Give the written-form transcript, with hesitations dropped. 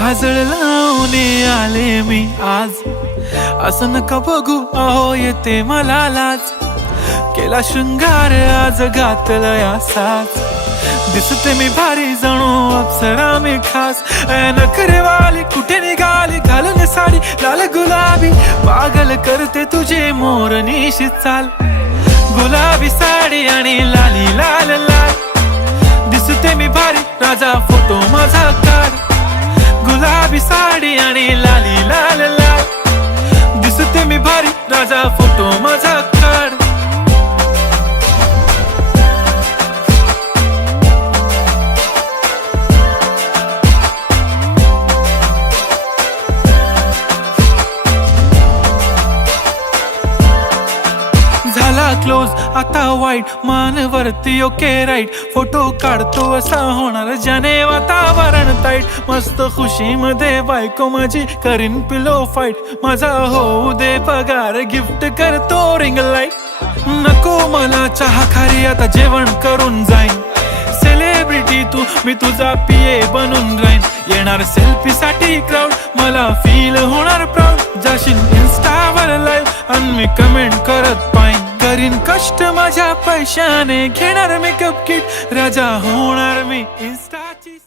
काजळ लावून आले मी आज, असं नका बघू अहो येते मला लाज. केला शृंगार आज घातलंय असाच, दिसते मी भारी जणू अप्सरा मी खास. नखरेवाली कुठे निघाली घालून साडी लाल गुलाबी, पागल करते तुझे मोरनीशी चाल. गुलाबी साडी आणि लाली लाल लाल, दिसते मी भारी राजा फोटो माझा काढ. गुलाबी साडी आणि लाली लाल लाल, दिसते मी भारी राजा फोटो माझा काढ. झाला क्लोज आता वाईट, मानवरती ओके राईट. फोटो काढतो असा होणार ज्याने वातावरण ताईट. मस्त खुशी मध्ये बायको माझी करीन पिलो फाईट. माझा होऊ दे पगार गिफ्ट करतो रिंग लाईट. नको मला चहा खारी आता जेवण करून जाईन. सेलिब्रिटी तू मी तुझा पिये बनून राहीन. येणार सेल्फी साठी क्राऊड मला फील होणार प्राऊड. जाशील इन्स्टावर लाईव्ह आणि मी कमेंट करत पाईन. करीन कष्ट माझ्या पैशाने घेणार मेकअप किट, राजा होणार मी इन्स्टाची.